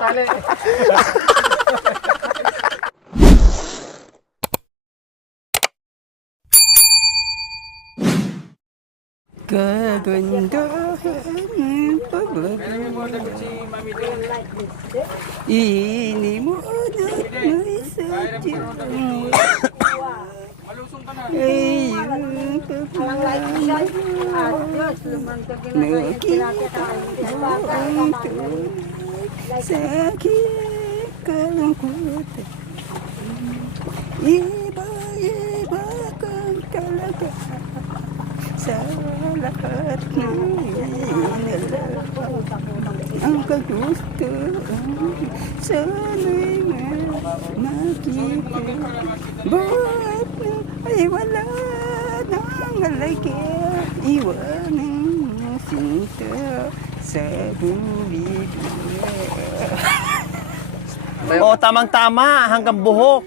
tali. Kagandahan ng pagbabalik. Ini mo na may sadyang ayun pagbabalang sa aking kalungkutan. Iba-iba kang talaga sa lahat ng inalaw. Ang kagustuhan sana'y makita. Ba't na ay wala nang alagya? Iwanan mo sinta sa bumibig. O, tamang-tama, hanggang buhok.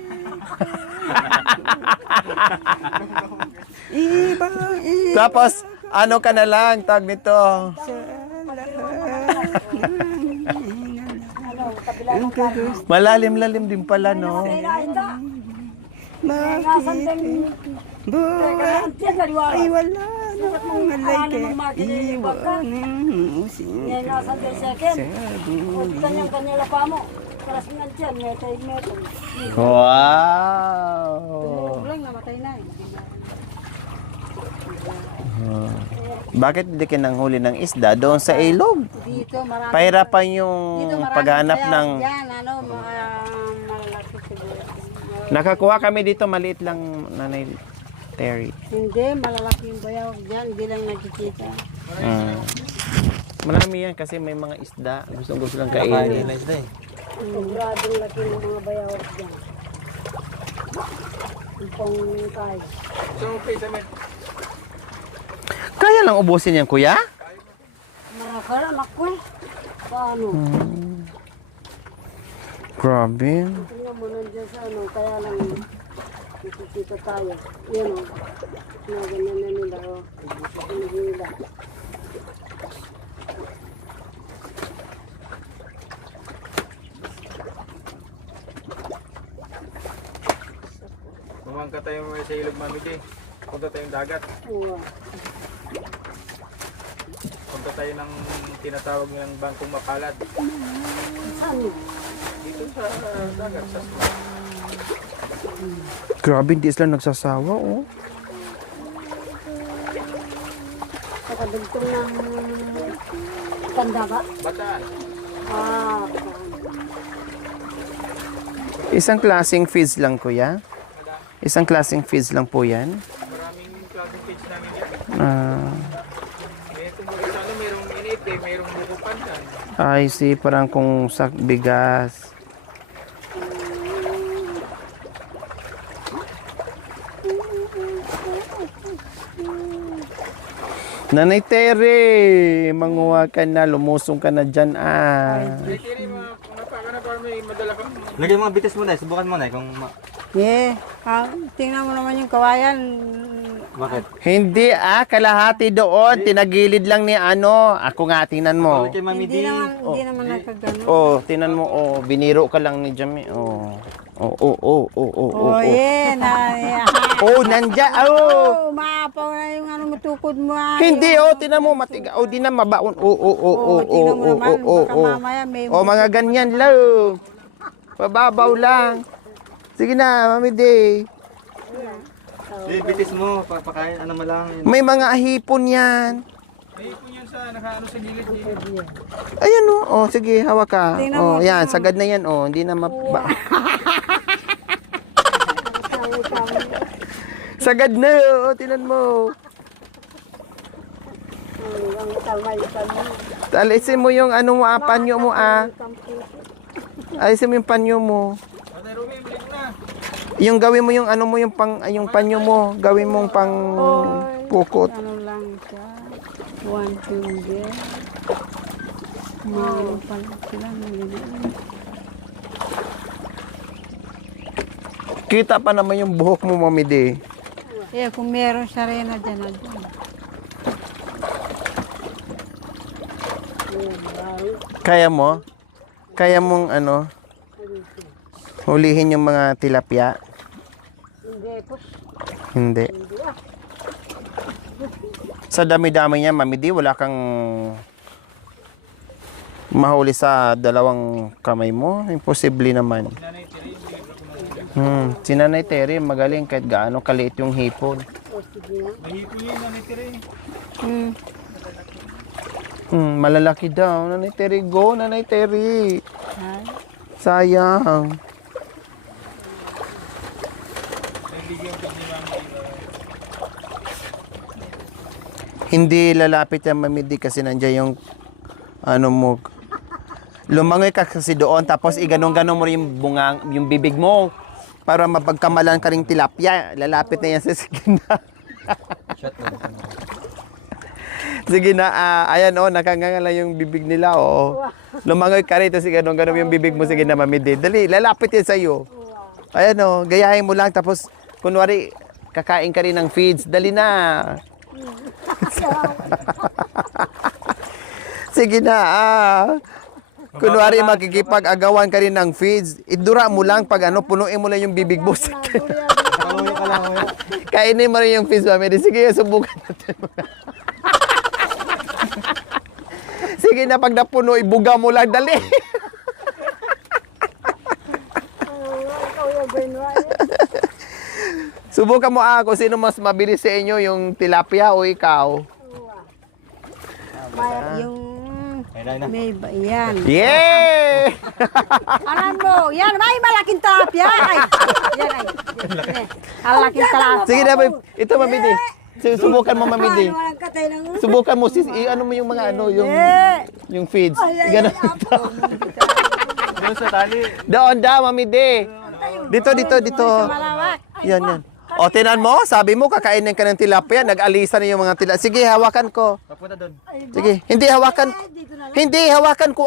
Iba Tapos, ano ka na lang, tag nito. sa lahat ng inalaw. Ang kagustuhan Malalim-lalim din pala, no? makita. Buhat ay wala nang alagya. Iwanan mo sinta sa bumibig. Wow! Bakit hindi ka nang huli ng isda doon sa ilog? Dito marami. Pahirapan yung Dito marami paghanap bayaw. ng... Yan, ano, malalaki siguro. Nakakuha kami dito, maliit lang, Nanay Terry. Hindi, malalaki yung bayaw dyan. Hindi lang nakikita. Marami yan kasi may mga isda. Gusto lang kainin. Sobradong laki ng mga bayaw dyan. Yung pangkay. Kaya lang ubusin yan, kuya? Marakala, naku eh. Paano? Grabe. Tingnan mo nandiyan sa ano, kaya lang nakikita tayo. Yan o. Ganyan na nila o. Nila. Bumangka tayo sa ilog, Mami D. Punta tayong dagat. Oo. Punta tayo ng tinatawag nilang bangkong mapalad. Saan yun? Dito sa dagat. Sa Grabe, hindi sila nagsasawa, oh. Sa kadugtong ng Kandaga. Bataan. Ah, Isang klaseng feeds lang, kuya? Isang klaseng feeds lang po yan? Maraming klaseng page namin yan. May tumuloy sa ano, mayroong inip eh, mayroong buko pandan. I see, parang kung sa bigas. Nanay Tere, manguha ka na, lumusong ka na dyan, ah. Kaya kiri, mapaka na para may madala kang... Lagay mga bitis mo na, subukan mo na kung yeah. Tingnan mo naman yung kawayan. bakit. Hindi, kalahati doon, tinagilid lang ni ano. Ako nga, tingnan mo. Kay Mami Hindi D. naman nakagano. Oh, tingnan mo, oh, biniro ka lang ni Jamie, oh. Oh, yeah. Oh, nandiyan, oh. Maapaw na yung ano matukod mo. Hindi, oh, tingnan mo, matiga. Oh, di na mabaon. Tingnan mo naman. Baka mamaya may... Oh, mga ganyan lang. Pababaw lang. Sige na, Mami Day. Bitis mo, papakain, ano mo lang. May mga ahipon yan. May ipon yan sa nakaano sa gilid. Ayan, oh. Oh, sige, hawak ka. Tingnan Oh, mo, yan, tingnan mo. sagad na yan, oh. Hindi na Sagad na, oh. Tingnan mo. Ang tamay. Alisin mo yung ano mo, panyo mo, Alisin mo yung panyo mo. Ate Ruby, balik mo na. Yung gawin mo yung ano mo, yung panyo mo. Gawin mong pang pukot. Ano lang siya. One finger. Mga pala sila. Kita pa naman yung buhok mo, Mami Day. Eh, kung meron siya rin na dyan. Kaya mo? Kaya mong ano, hulihin yung mga tilapia? Hindi po. Hindi. Hindi ah. Sa dami-dami niya, Mami D, wala kang mahuli sa dalawang kamay mo? Imposible naman. Si Nanay Terry, magaling kahit gaano kaliit yung hipon. O sige na. Mahipon yun na nitira eh. Malalaki daw. Nanay Terry, go, Nanay Terry. Sayang. Hindi lalapit yan, Mami D, kasi nandiyan yung ano mo. Lumangoy ka kasi doon, tapos iganong-ganong mo rin yung bungang, yung bibig mo para mapagkamalan ka ring tilapia. Lalapit na yan sa sige na. Sige na, ayan o, nakanganga yung bibig nila o. Lumangoy ka rin, tapos iganong-ganong yung bibig mo, sige na, Mami D. Dali, lalapit yan sa'yo. Ayan o, gayahin mo lang, tapos kunwari, kakain ka rin ng feeds. Dali na. Sige na, kunwari makikipag-agawan ka rin ng feeds, idura mo lang pag ano, punuin mo lang yung bibig mo. Kainin mo rin yung feeds, Mami. Sige, subukan natin. Sige na, pag napuno, ibuga mo lang, dali. Ikaw yung Benwa. Subukan mo kung sino mas mabilis sa inyo, yung tilapia o ikaw. Yung Ayun na. may ba yan? Yeah! Alam mo, yan may malaking tilapia. Ay, yan ay. Malaking tilapia. Sige na, babe. Ito, Mami D. Subukan mo, Mami D. Walang katay ng Subukan mo, ano mo yung mga ano, yung feeds. Ganun. Doon sa tali. Doon daw, Mami D. Dito. malawak. Yan. O, tinan mo, sabi mo, kakainin ka ng tilapia, nag-alisa na yung mga tilapia. Sige, hawakan ko. Papunta doon. Sige, hindi, hawakan. Hindi, hawakan ko,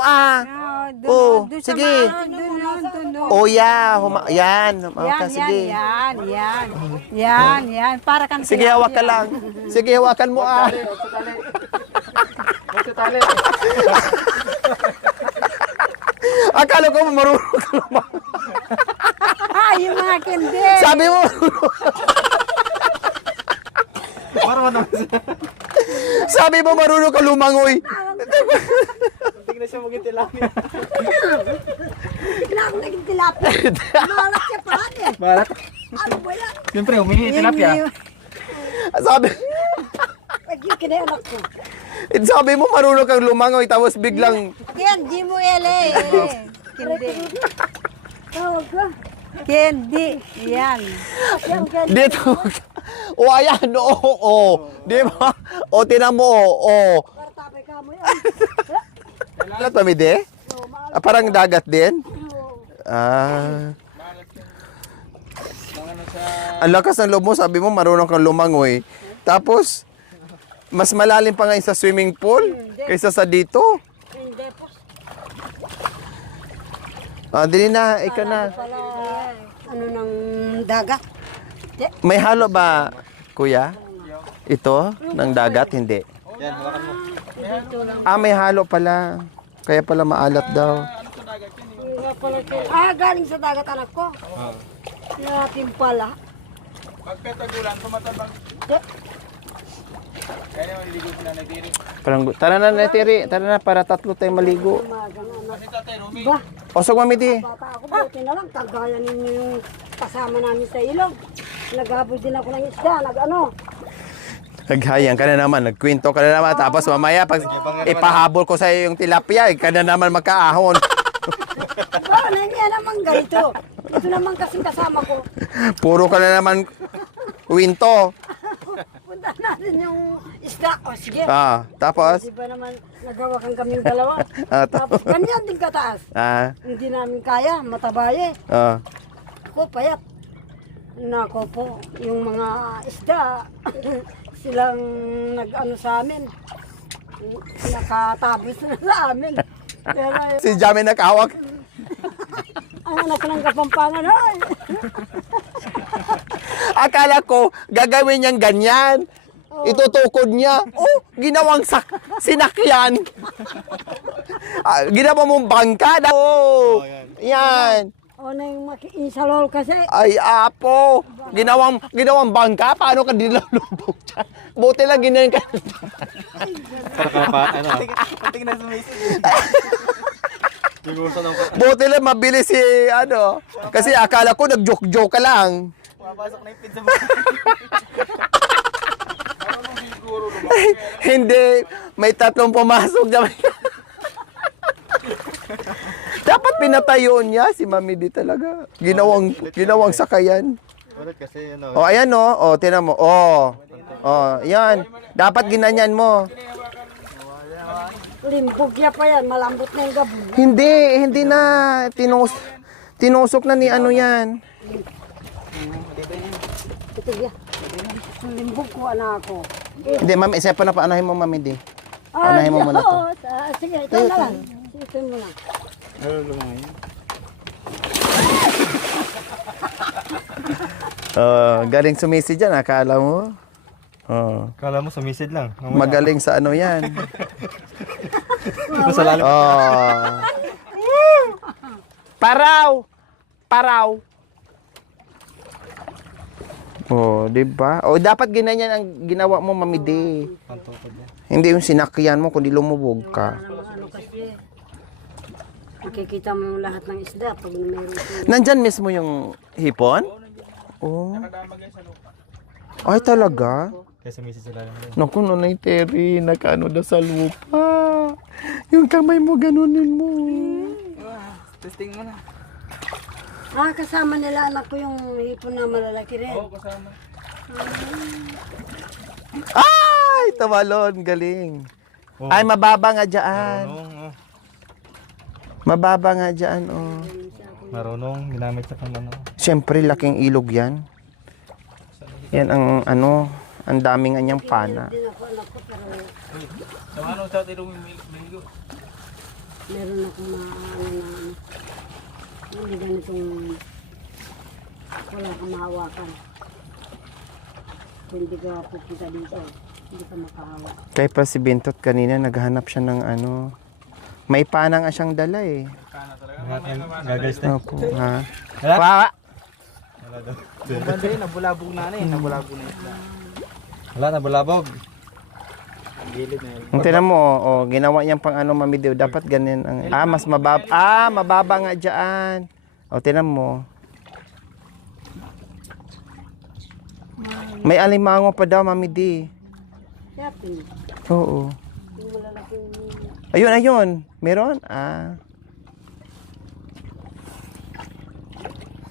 Oh, sige. Doon. Oh, yeah. Yan, hawakan, sige. Yan. Para kang Sige, hawak ka lang. Sige, hawakan mo, Sa tali. Akala ko marunong ka lumang. Yung mga kindi. Sabi mo, sabi mo marunong ka lumangoy. Tingnan siya maging tilapia. Kailangan ko naging tilapia. Malak siya pa eh. Barat. Ano ba yan? Siyempre, humingi tilapia. Yung kinayanak ko. Sabi mo marunong kang lumangoy, tapos biglang, Yan, di mo ele. Kindi. Tawag ka. Kendi. Yan. dito. O, ayan, oo. Di ba? O, tinan mo, oo. Tapay ka mo yan. Alat pa, Mide? Parang dagat din? Ang lakas ng loob mo, sabi mo, marunong kang lumangoy. Tapos, mas malalim pa nga yung sa swimming pool kaysa sa dito. Hindi po. Dili na, ikaw na. Pala, ano ng dagat. May halo ba, kuya? Ito, ng dagat? Hindi. Yan, hawakan mo. May halo pala. Kaya pala maalat daw. Galing sa dagat anak ko. Natin pala. Pagkatagulan, tumatabang. Kaya naman niligo sila na diri. Parang, tara na, Netiri. Tara na, para tatlo tayong maligo. Kasi tatay, Rumi. Ba, Osog, Mamidi. bata ako, buti na lang. Kagaya ninyo yung kasama namin sa ilog. Naghabol din ako ng isda. Naghayang ka na naman, nagkwento ka na naman. Tapos mamaya, pag ipahabol ko sa iyo yung tilapia, ka na naman magkaahon. Ba, nangyay naman ganito. Ito naman kasing kasama ko. Puro ka na naman kwento. Punta natin yung isda. O sige. Tapos? Di ba naman nagawa kang kaming dalawa? Tapos? Tapos ganyan din kataas. Hindi namin kaya, matabaye. Ako payat. Nako po, yung mga isda, silang nag-ano sa amin. Nakatabis na sa amin. Pero Si Jamie nakahawak. ang anak ng Kapampangan, ay! Akala ko, gagawin niyang ganyan. Itutukod niya. Oh, ginawang sinakyan. Ginawa mong bangka daw. Yan. O na yung insalol kasi. Ay, apo. Ginawang bangka. Paano ka dinalubog dyan? Buti lang ginayon ka. Para ano? Panting na sumisid. Siguro lang Buti lang mabilis si ano. Kasi akala ko nag-joke-joke ka lang. Pumapasok na yung pizza mo. Hindi. May 3 pumasok dyan. Dapat pinatayon niya si Mami di talaga. Ginawang sakayan. ulit kasi ano. O, ayan o. O, tinan mo. O. O, yan. Dapat ginanyan mo. Limbog niya pa yan, malambot na yung gabon. Hindi na. Tinusok na ni ano yan. Ito niya. Limbog ko na ako. Hindi, Mami. Isa pa na paanahin mo, Mami di. Paanahin mo muna to. Oo, sige, ito na lang. Ito mo lang. Galing sumisid dyan, akala mo. Oh. Kala mo sumisid lang. Magaling sa ano yan. Sa lalim. Oh. Paraw. Oh, 'di ba? Oh, dapat ginanyan ang ginawa mo, Mami D. Pantukod niya. Hindi yung sinakyan mo kundi lumubog ka. Ano kasi, makikita mo lahat ng isda pag mayroon siya. Nandyan mismo yung hipon? Oh. Ay, talaga? Kaya sumisid sa lalim. Naku, Nanay Terry, nakaano na sa lupa. Yung kamay mo, ganunin mo. Testing mo na. Kasama nila anak ko yung hipon na malalaki rin. Oo, kasama. Ay, tamalon, galing. Oh. Ay, mababa nga dyan. Marunong. Mababa nga dyan, oh. Marunong. Ginamit sa pang ano. Siyempre, laking ilog yan. Yan ang ano, ang daming anyang pana. Din ako anak ko pero Sa ano sa tirong minggo? meron akong na hindi ganitong wala kang mahawakan. Kung hindi ka pupunta dito, hindi ka makahawak. Kaya pa si Bintot kanina, naghahanap siya ng ano. May pana nga siyang dala eh. Gagalis na. Opo, ha? Wala? Wala. Wala daw. Banda yun, nabulabog na na eh. Nabulabog na yun. Wala na bulabog. Ang gilid na yun. Ang tinan mo, oh, ginawa niyang pang ano, Mami Dew, dapat ganyan ang mas mababa. Mababa nga diyan. O tinan mo. May alimango pa daw, Mami D. Yapin, Oo. yung malalaking Ayun. Meron?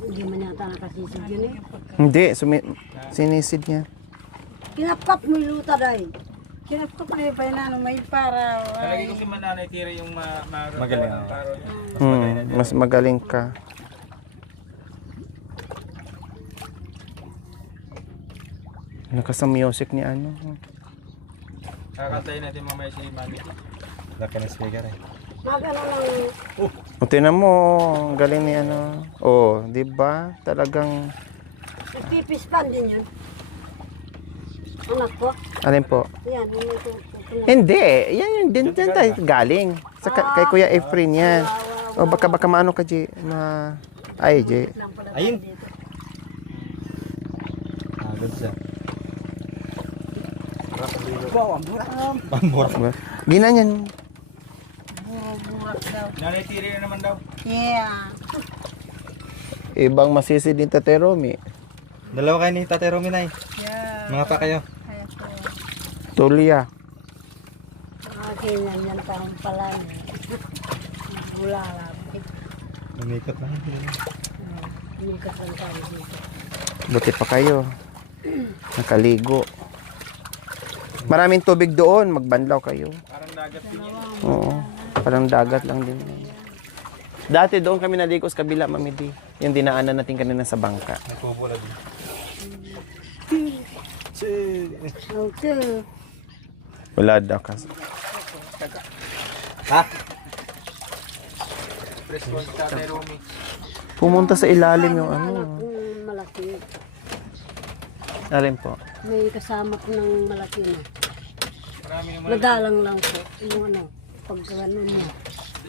hindi man yata nakasisig yun eh. Hindi, sinisid niya. Kinapkap mo yung luta dahil. Kinapkap mo yung painano, may para. Talagang ko si Mananay Tira yung Magaling. ng taro niya. Mas magaling ka. Nakasa music ni ano. Kakantayin natin mamaya si Mami. Laki ng speaker eh. Magano lang, O tinan mo, ang galing ni ano. Oh, 'di ba? Talagang ipipispan din yun. Anak ko, alin po? yan, yun ito. Hindi, yan yun din tayo galing. Sa kay Kuya Efren yan. O baka maano ka, J. Ay, J. Ayun. Good siya. Pambura. Ginanyan. Nanay Tira naman daw. Yeah. Ibang masisi din Tate Romy. Dalawa kayo ni Tate Rominay. Mga pa kayo. Tulia. Akin yan taong pala. Wala lang. Lumikot na. Lumikas lang tayo dito. Buti pa kayo. Nakaligo. Maraming tubig doon. Magbanlaw kayo. Parang dagat din yun. Oo. Parang dagat lang din. Dati doon kami naligo sa kabila, Mami D. Yung dinaanan natin kanina sa bangka. Nagkubula din. Okay. Wala daw kasi. Ha? Press ko sa Tatay Romy. Pumunta sa ilalim yung ano. Anak kong malaki. Alin po? May kasama ko ng malaki na. Marami yung Nagalang lang po. Yung ano, pag ano mo.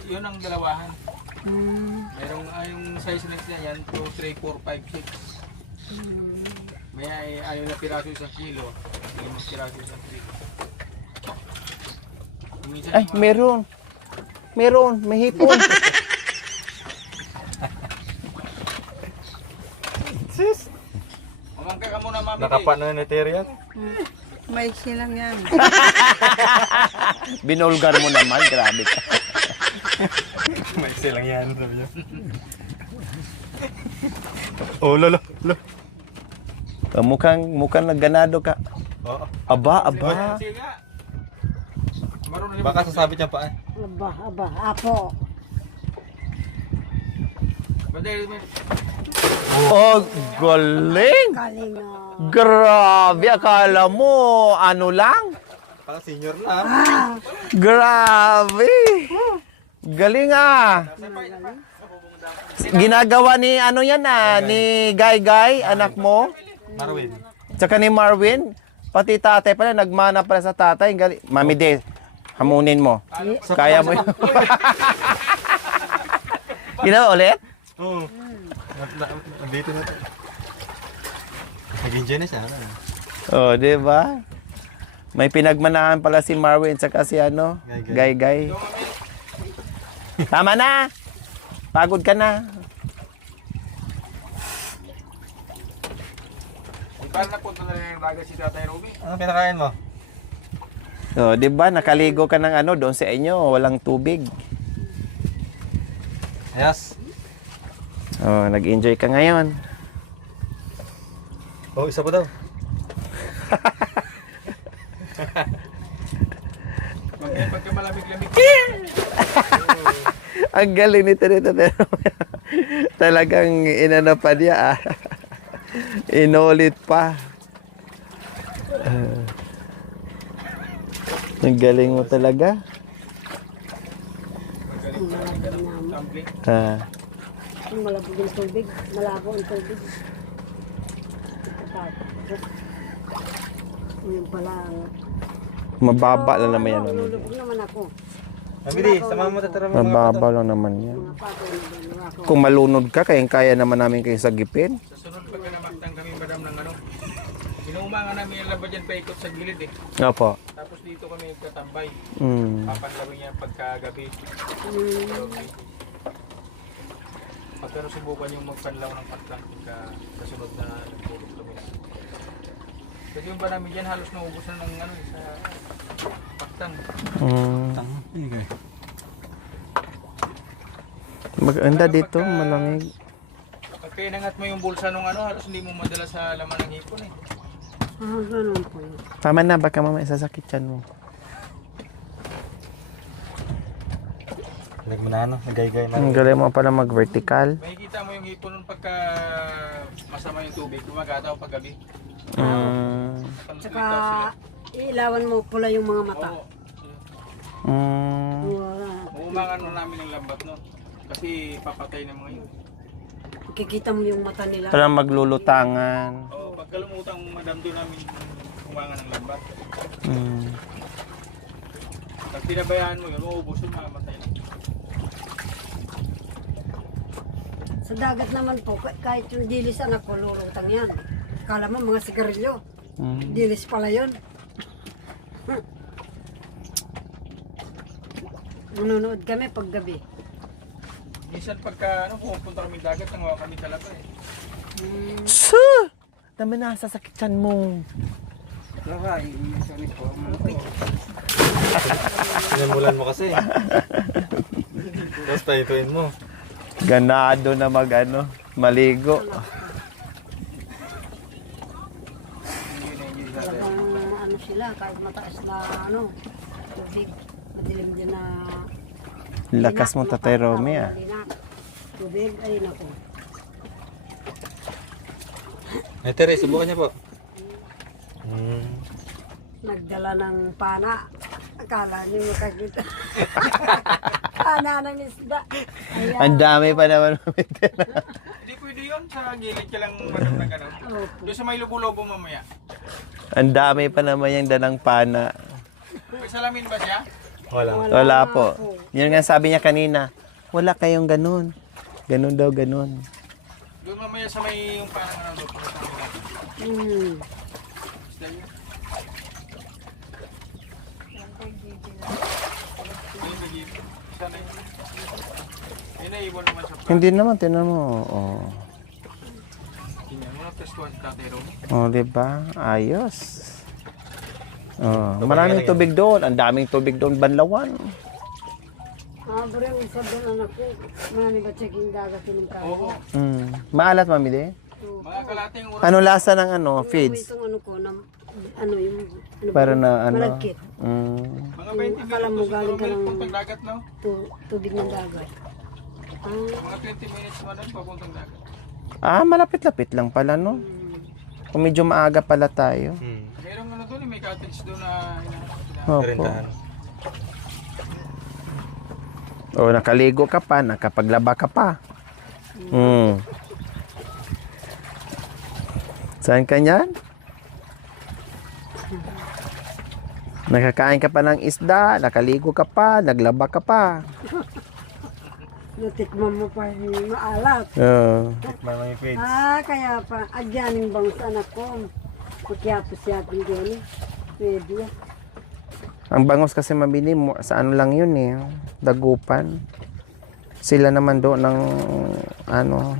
yun ang dalawahan. Merong yung size na niya yan, 2, 3, 4, 5, 6. May ayaw na piraso isang kilo. May mas piraso isang kilo. Minsan Ay, meron. Meron, may hipon. Sis! Mamangka ka muna, mami. Nakapan na neter yan. Maiksi lang yan. Binulgar mo naman, grabe ka. May isa lang yan. Sabi niya. Oh, lolo. Mukhang nagganado ka. Oo. Aba. Sige nga. Marunong Baka sasabit niya pa eh. Aba, apo. Oh, galing. Galing na. Grabe, akala mo, ano lang? Parang senior na. Grabe. Galing ah. Ginagawa ni ano yan ni Guy, anak mo. Marwin. Tsaka ni Marvin. Pati tatay pala, nagmana pala sa tatay. Galing. Mami De, hamunin mo. Kaya mo yun. Ginawa ulit? Oo. Nandito na ito. Nag-enjoy na siya. Oh, di ba? May pinagmanahan pala si Marvin tsaka si ano, Guy. Tama na. Pagod ka na. Parang napunta na rin yung dagat si Tatay Ruby. Ano pinakain mo? Oh, di ba? Nakaligo ka ng ano doon sa inyo, walang tubig. Yes. Oh, nag-enjoy ka ngayon. Oh, isa pa daw. Pagka malamig-lamig. Ang galing nito. Talagang inano pa niya. Inulit pa. Ang galing mo talaga. Tumbling. Kung malabo yung tubig, malabo ang tubig. Yun pala. Mababa lang naman yan. Lulubog naman ako. Mabili, sama mo tatara mo. Mababa lang naman yan. Mga pato na doon ako. Kung malunod ka, kaya naman namin kayo sagipin. Sa sunod pagka namaktan kami, madam, ng ano. Inuumangan namin yung laba dyan paikot sa gilid eh. Opo. Tapos dito kami katambay. Papanlawin niya pagkagabi. Pagkano subukan yung magpanlaw ng patlang pagka kasunod na nagpulog kami. Kasi yung ba namin dyan halos naubos na ng ano sa patlang. Maganda dito, malamig. Pagka inangat mo yung bulsa nung ano, halos hindi mo madala sa laman ng hipon eh. Ganun po yun. Tama na, baka mamaya sasakit yan mo. Lag mo na ano, nagay-gay na. Ang galing mo pala mag-vertical. Makikita mo yung hipon nun pagka masama yung tubig, gumagataw paggabi. Tsaka ilawan mo pula yung mga mata. Oo. Wala. Uumangan na namin yung lambat no. Kasi papatay na mga yun. Kikita mo yung mata nila. Parang maglulutangan. Oo, pagka lumutang madam doon namin umangan ng lambat. Pag pinabayaan mo yun, maubos yun, mamatay na. Sa dagat naman po, kahit yung dilis anak ko, lulutang yan. Kala mo mga sigarilyo. Dilis pala yun. Nanonood kami pag gabi. Minsan pagka pupunta kami dagat, nangawa kami talaba eh. Dami na, sasakit yan mo. Sinamulan mo kasi. Tapos paituin mo. Ganado na maligo. Talagang ano sila, kahit mataas na tubig. Madilim din na Lakas mo, Tatay Romy, ah. tubig, ay nako. Tere, subukan niya po. Nagdala ng pana. Akala niyo makakita. Pana ng isda. Ayan. Ang dami pa naman. Hindi pwede yun, sa gilid ka lang madam na gano'n. Doon sa may lubo-lobo mamaya. Ang dami pa naman yung dalang pana. May salamin ba siya? Wala po. Yun nga sabi niya kanina, wala kayong ganun. Ganun daw, ganun. Doon mamaya sa may yung parang ano, para sa amin natin. Isda yun. Ayun, nag-iib. Isda na yun. Ayun, naiwan naman sa pa. Hindi naman, tinan mo. Oh. Tingnan mo na, testuan ka, Tero. Oh, diba? Ayos. Oh, maraming tubig doon. Ang daming tubig doon, Banlawan. Bro, yung sabi ng anak ko, marami ba checking dagat yung kaya? Oo. Maalat, mamili. Mga kalating oras. Ano lasa ng ano, Yung feeds? itong ano ko, na, ano yung, ano Para ba, na ano. malagkit. Mga 20 Akala mo minutes galing ka siguro ng- papuntang dagat, no? Tubig ng dagat. Mga 20 minutes mo nun, papuntang dagat. Ah, malapit-lapit lang pala, no? Kung medyo maaga pala tayo. Merong ano doon, may cottage doon na Opo. O, nakaligo ka pa, nakapaglaba ka pa. Saan ka niyan? Nakakain ka pa ng isda, nakaligo ka pa, naglaba ka pa. Natikman mo pa yung maalat. Kaya pa, adyanin bang sa anak ko. Kukyapos-yapin din. Pwede yan. Ang bangos kasi mabili mo, sa ano lang yun eh, Dagupan. Sila naman doon ng ano,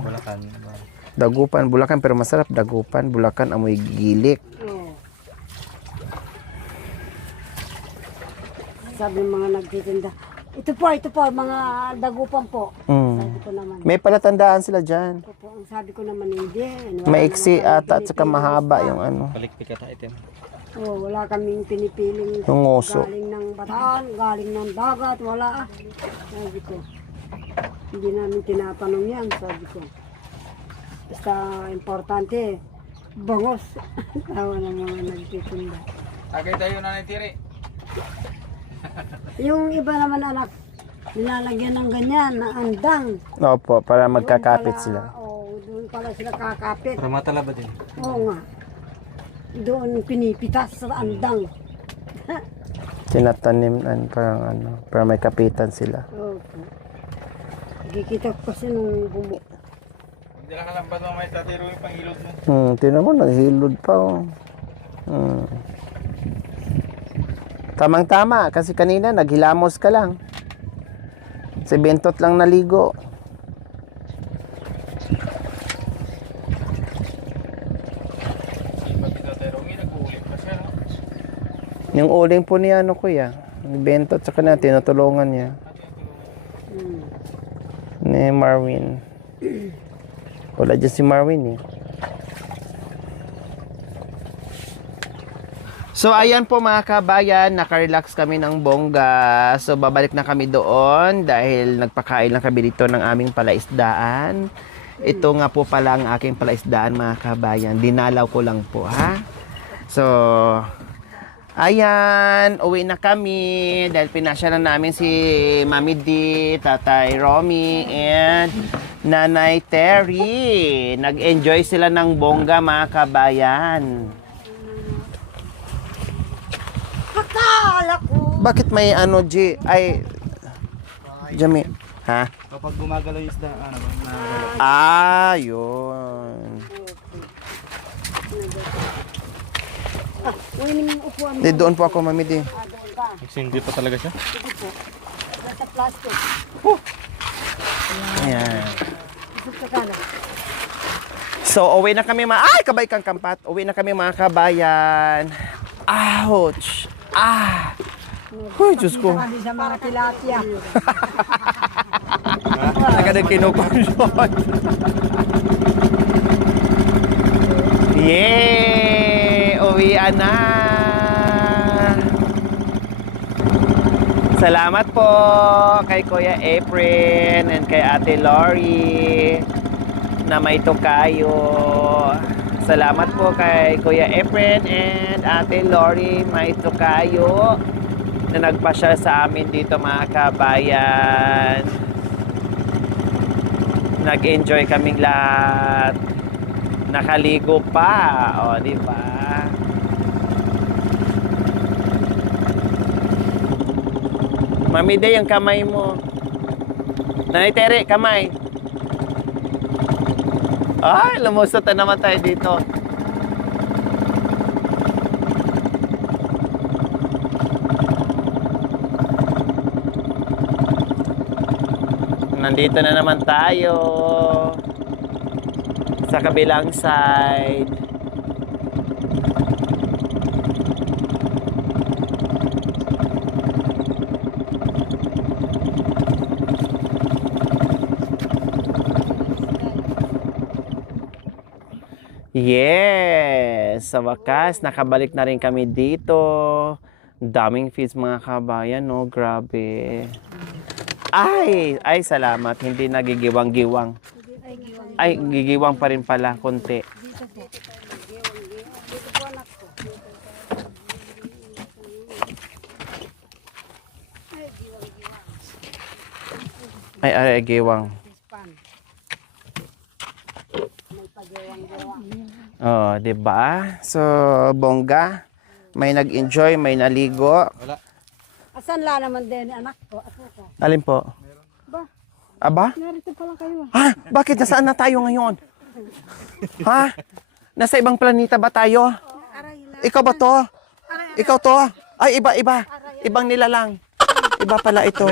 Dagupan, Bulacan, pero masarap Dagupan, Bulacan, amoy gilik. Oo. Sabi ng mga nagtitinda, ito po, mga dagupan po. Sabi ko naman. May palatandaan sila dyan. Ito po, ang sabi ko naman hindi. Wala Maiksi naman ata at saka pinipiling mahaba isda. yung ano. Wala kaming pinipiling Yung ngoso. galing ng bataan, galing ng dagat, wala. Sabi ko, hindi namin tinatanong yan, sabi ko. Basta importante, bangos. Tawa ng mga nagtitinda. Tagay tayo na Tiri. Yung iba naman anak, nilalagyan ng ganyan, na andang. Opo, para magkakapit Doon sila. pala- Oo, doon pala sila kakapit. Para matalaba din. Oo nga. Doon pinipitas sa andang. Tinatanim, parang ano, para may kapitan sila. Opo. Nakikita ko kasi nung bumuk. Hindi lang kalambat mo may Tiro yung pangilod mo. Tinan mo, naghilod pa oh. Tamang-tama, kasi kanina naghilamos ka lang. Si Bentot lang naligo. Pag ito Tiro, nag-uulit pa siya, no? Yung uling po ni ano kuya, ni Bentot, tsaka na tinutulungan niya. Ni Marvin. Wala dyan si Marvin eh. So ayan po mga kabayan, naka-relax kami ng bongga. So babalik na kami doon dahil nagpakain lang kami dito ng aming palaisdaan. Ito nga po pala ang aking palaisdaan mga kabayan. Dinalaw ko lang po ha. So ayan, uwi na kami dahil pinasya na namin si Mami D, Tatay Romy, and Nanay Terry. Nag-enjoy sila ng bongga mga kabayan. Akala ko. Bakit may ano, G? Ay, Jami. Ha? Kapag gumagalaw yung isda, ano ba? Ah, yun. Uwinin yung upuan mo. Di, doon po ako, Mami D. Doon ka. Nagsindi pa talaga siya? Sige po. Nasa plastic. Ayan. Isip ka kanan. So, uwi na kami Ay, kabay kang kampat. Uwi na kami mga kabayan. Ouch! Ah! Uy, Diyos ko. Sabi sa mga tilapia. Agad ang kinukonsyon. Yay! Uwian na! Salamat po kay Kuya Aprin and kay Ate Lori na may tukayo. Salamat po kay Kuya Aprin and Ate Lori may tukayo na nagpasyal sa amin dito mga kabayan. Nag-enjoy kaming lahat. Nakaligo pa, o di ba? Mami Day, yung kamay mo. Nanay Tere, kamay. Ay, lumusot na naman tayo dito. Nandito na naman tayo sa kabilang side. Yes! Sa wakas, nakabalik na rin kami dito. Daming feeds mga kabayan, no? Grabe. Ay, salamat. Hindi nagigiwang-giwang. Ay, gigiwang pa rin pala, konti. Ay, giwang. Oh, 'di ba? So, bongga. May nag-enjoy, may naligo. Asan la naman din anak ko? Ako ko. Alin po? Ba? Aba? Narito pa lang kayo. Ha? Bakit? Nasaan na tayo ngayon? Ha? Nasa ibang planeta ba tayo? Ikaw ba to? Ikaw to? Ay, iba. Ibang nilalang. Iba pala ito.